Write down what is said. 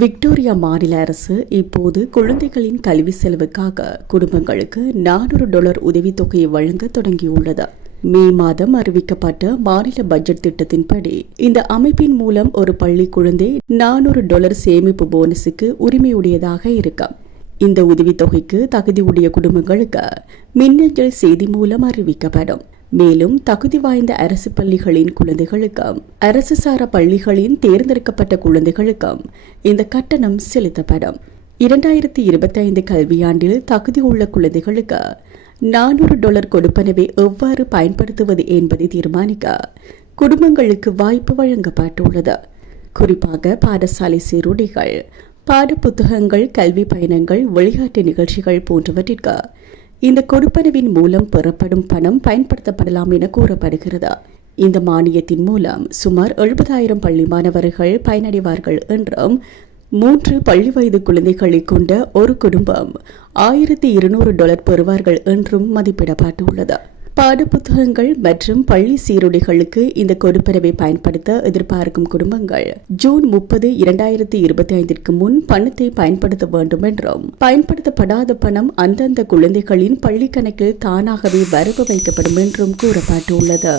Victoria மாநில அரசு இப்போது குழந்தைகளின் கல்வி செலவுக்காக குடும்பங்களுக்கு நானூறு டாலர் உதவித்தொகையை வழங்க தொடங்கியுள்ளது. மே மாதம் அறிவிக்கப்பட்ட மாநில பட்ஜெட் திட்டத்தின்படி இந்த அமைப்பின் மூலம் ஒரு பள்ளி குழந்தை நானூறு டாலர் சேமிப்பு போனஸுக்கு உரிமையுடையதாக இருக்கும் இந்த உதவித்தொகைக்கு தகுதியுடைய குடும்பங்களுக்கு மின்னஞ்சல் செய்தி மூலம் அறிவிக்கப்படும். மேலும் தகுதி வாய்ந்த அரசு பள்ளிகளின் குழந்தைகளுக்கும் அரசு சாரா பள்ளிகளின் தேர்ந்தெடுக்கப்பட்ட குழந்தைகளுக்கும் இந்த கட்டணம் செலுத்தப்படும். இரண்டாயிரத்தி இருபத்தைந்து கல்வியாண்டில் தகுதி உள்ள குழந்தைகளுக்கு நானூறு டாலர் கொடுப்பனவை எவ்வாறு பயன்படுத்துவது என்பதை தீர்மானிக்க குடும்பங்களுக்கு வாய்ப்பு வழங்கப்பட்டுள்ளது. குறிப்பாக பாடசாலை சீருடைகள் பாட புத்தகங்கள் கல்வி பயணங்கள் விளையாட்டு நிகழ்ச்சிகள் போன்றவற்றிற்கு இந்த கொடுப்பனவின் மூலம் பெறப்படும் பணம் பயன்படுத்தப்படலாம் என கூறப்படுகிறது. இந்த மானியத்தின் மூலம் சுமார் எழுபதாயிரம் பள்ளி மாணவர்கள் பயனடைவார்கள் என்றும் மூன்று பள்ளி வயது குழந்தைகளை கொண்ட ஒரு குடும்பம் ஆயிரத்தி இருநூறு டாலர் பெறுவார்கள் என்றும் மதிப்பிடப்பட்டுள்ளது. பாடப்புத்தகங்கள் மற்றும் பள்ளி சீருடைகளுக்கு இந்த கொடுப்பனவை பயன்படுத்த எதிர்பார்க்கும் குடும்பங்கள். ஜூன் முப்பது இரண்டாயிரத்தி இருபத்தி ஐந்திற்கு முன் பணத்தை பயன்படுத்த வேண்டும் என்றும் பயன்படுத்தப்படாத பணம் அந்தந்த குழந்தைகளின் பள்ளி கணக்கில் தானாகவே வரவு வைக்கப்படும் என்றும் கூறப்பட்டுள்ளது.